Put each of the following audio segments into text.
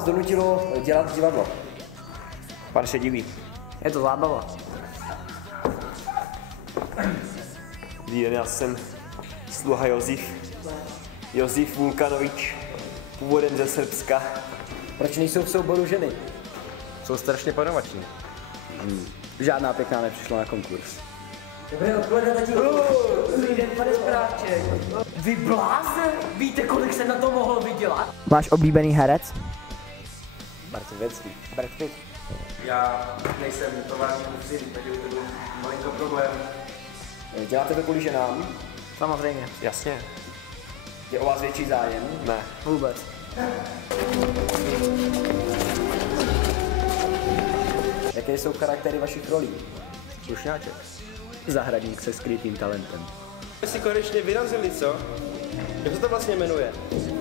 vás donutilo dělat divadlo? Pan Šedivý. Je to zábava. Dobrý den, já jsem sluha Josif Vulkanovič, původem ze Srbska. Proč nejsou v souboru ženy? Jsou strašně panovační. Žádná pěkná nepřišla na konkurs. Dobré odpoledne, tatínku. Dobrý den, pane Správček. Vy blázen? Víte, kolik jsem na to mohl vydělat? Váš oblíbený herec? Bartovecký. Brad Pitt. Já nejsem tovární syn, takže to byl malinko problém. Děláte to kvůli ženám? Samozřejmě. Jasně. Je o vás větší zájem? Ne. Vůbec. Jaké jsou charaktery vašich rolí? Slušňáček. Zahradník se skrytým talentem. Vy si konečně vyrazili, co? Jak se to vlastně jmenuje?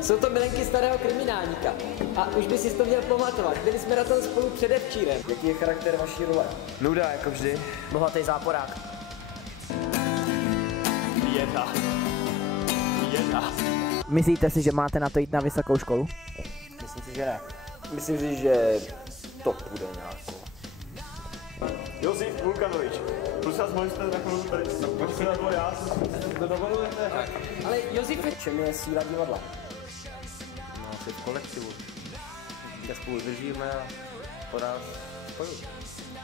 Jsou to milenky starého kriminálníka. A už by si to měl pamatovat. Byli jsme na tom spolu předevčírem. Jaký je charakter vaší role? Nuda, jako vždy. Bohatý záporák. Jedna. Myslíte si, že máte na to jít na vysokou školu? Myslím si, že ne. Myslím si, že to půjde nějakou. Josif Vulkanovič. Prosím vás, mohli jste na chvíli tady počkat na to, já to dovolujete? Ale Josife... V čem je síla divadla? No, asi v kolektivu. Kde spolu držíme a to nás spojuje.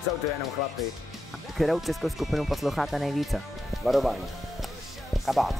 Jsou to jenom chlapy. Kterou českou skupinu posloucháte nejvíce? Varování. Kabát.